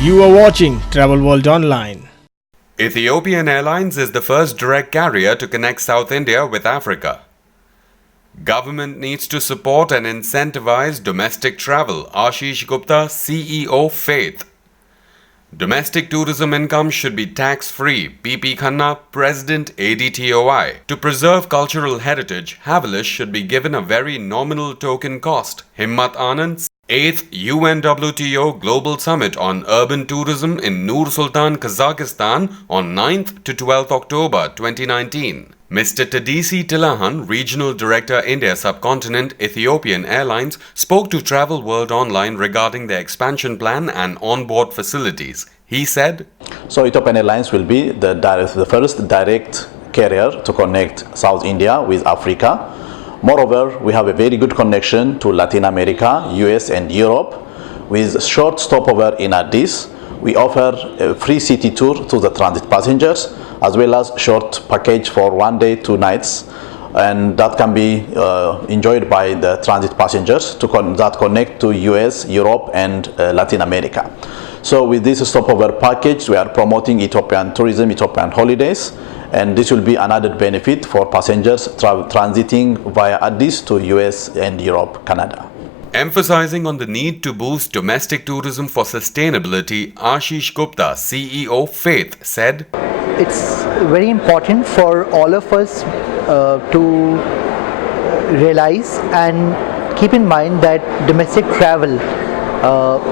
You are watching Travel World Online. Ethiopian Airlines is the first direct carrier to connect South India with Africa. Government needs to support and incentivize domestic travel, Ashish Gupta CEO Faith. Domestic tourism income should be tax-free, PP Khanna, President ADTOI. To preserve cultural heritage, havelis should be given a very nominal token cost. Himmat Anand, 8th UNWTO Global Summit on Urban Tourism in Nur-Sultan, Kazakhstan on 9th to 12th October 2019. Mr. Tadisi Tilahan, Regional Director India Subcontinent, Ethiopian Airlines, spoke to Travel World Online regarding their expansion plan and onboard facilities. He said, So Ethiopian Airlines will be the first direct carrier to connect South India with Africa. Moreover, we have a very good connection to Latin America, US and Europe. With short stopover in Addis, we offer a free city tour to the transit passengers, as well as short package for 1 day, 2 nights, and that can be enjoyed by the transit passengers that connect to US, Europe and Latin America. So with this stopover package, we are promoting Ethiopian tourism, Ethiopian holidays, and this will be an added benefit for passengers transiting via Addis to US and Europe, Canada. Emphasizing on the need to boost domestic tourism for sustainability, Ashish Gupta, CEO Faith, said, It's very important for all of us to realize and keep in mind that domestic travel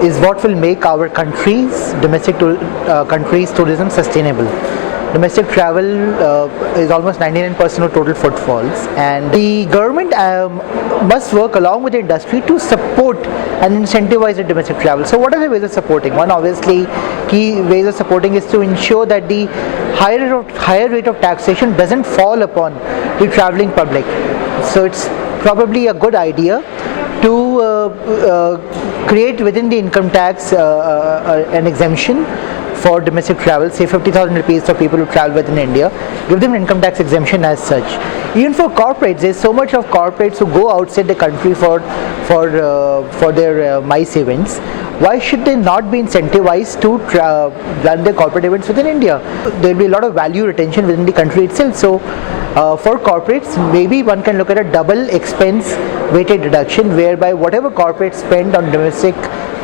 is what will make our country's tourism sustainable. Domestic travel is almost 99% of total footfalls, and the government must work along with the industry to support and incentivize the domestic travel. So what are the ways of supporting? One, obviously, key ways of supporting is to ensure that the higher rate of taxation doesn't fall upon the traveling public. So it's probably a good idea to create within the income tax an exemption for domestic travel, say 50,000 rupees for people who travel within India, give them an income tax exemption as such. Even for corporates, there's so much of corporates who go outside the country for their MICE events. Why should they not be incentivized to run their corporate events within India? There will be a lot of value retention within the country itself. So for corporates, maybe one can look at a double expense weighted deduction, whereby whatever corporates spend on domestic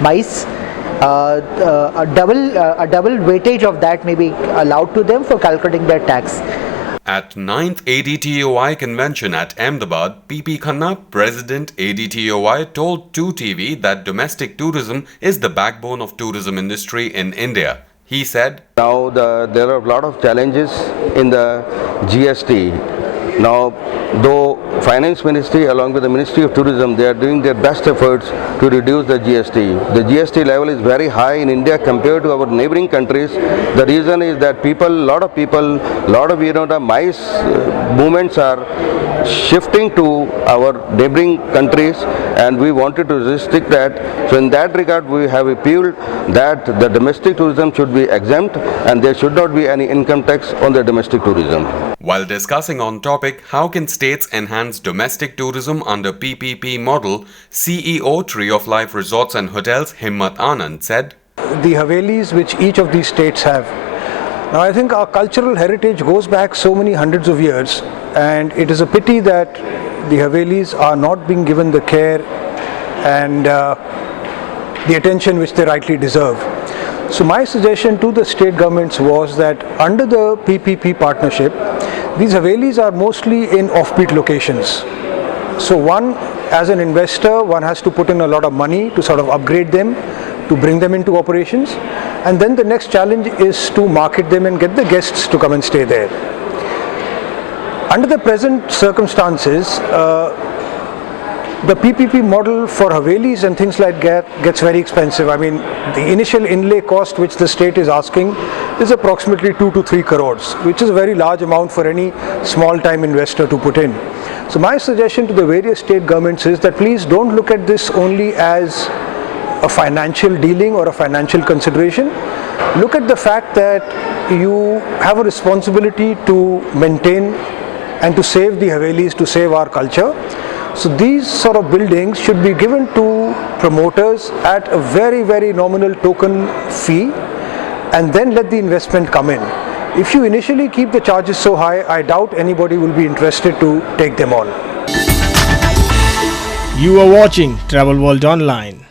MICE, a double weightage of that may be allowed to them for calculating their tax. At 9th ADTOI convention at Ahmedabad, PP Khanna, President ADTOI, told 2TV that domestic tourism is the backbone of tourism industry in India. He said, Now there are a lot of challenges in the GST. Now, though Finance Ministry along with the Ministry of Tourism, they are doing their best efforts to reduce the GST. The GST level is very high in India compared to our neighboring countries. The reason is that a lot of the MICE movements are shifting to our neighboring countries, and we wanted to restrict that. So in that regard, we have appealed that the domestic tourism should be exempt and there should not be any income tax on the domestic tourism. While discussing on topic, how can states enhance domestic tourism under PPP model, CEO Tree of Life Resorts and Hotels Himmat Anand said, The havelis which each of these states have. Now I think our cultural heritage goes back so many hundreds of years, and it is a pity that the havelis are not being given the care and the attention which they rightly deserve. So my suggestion to the state governments was that under the PPP partnership, these havelis are mostly in offbeat locations. So one, as an investor, one has to put in a lot of money to sort of upgrade them, to bring them into operations, and then the next challenge is to market them and get the guests to come and stay there. Under the present circumstances, the PPP model for havelis and things like that gets very expensive. I mean, the initial inlay cost which the state is asking is approximately 2 to 3 crores, which is a very large amount for any small-time investor to put in. So my suggestion to the various state governments is that please don't look at this only as a financial dealing or a financial consideration. Look at the fact that you have a responsibility to maintain and to save the havelis, to save our culture. So these sort of buildings should be given to promoters at a very, very nominal token fee, and then let the investment come in. If you initially keep the charges so high, I doubt anybody will be interested to take them on. You are watching Travel World Online.